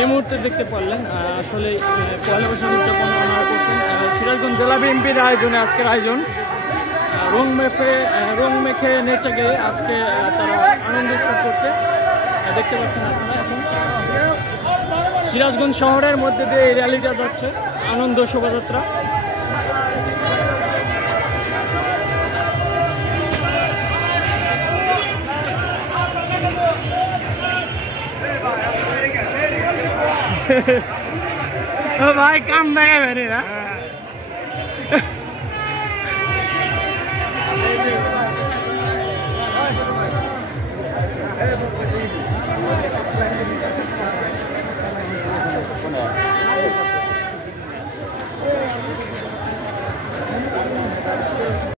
এই মুহূর্তে দেখতে পারলেন আসলে পয়লা বৈশাখ উদযাপন করছেন সিরাজগঞ্জ জেলা বিএনপির আয়োজনে আজকের আয়োজন রং মেখে নেচে গিয়ে আজকে তারা আনন্দ উৎসব করছে দেখতে পাচ্ছেন আপনারা। এখন সিরাজগঞ্জ শহরের মধ্যে দিয়ে এই র্যালিটা যাচ্ছে আনন্দ শোভাযাত্রা। ও ভাই কাম দেখাবে না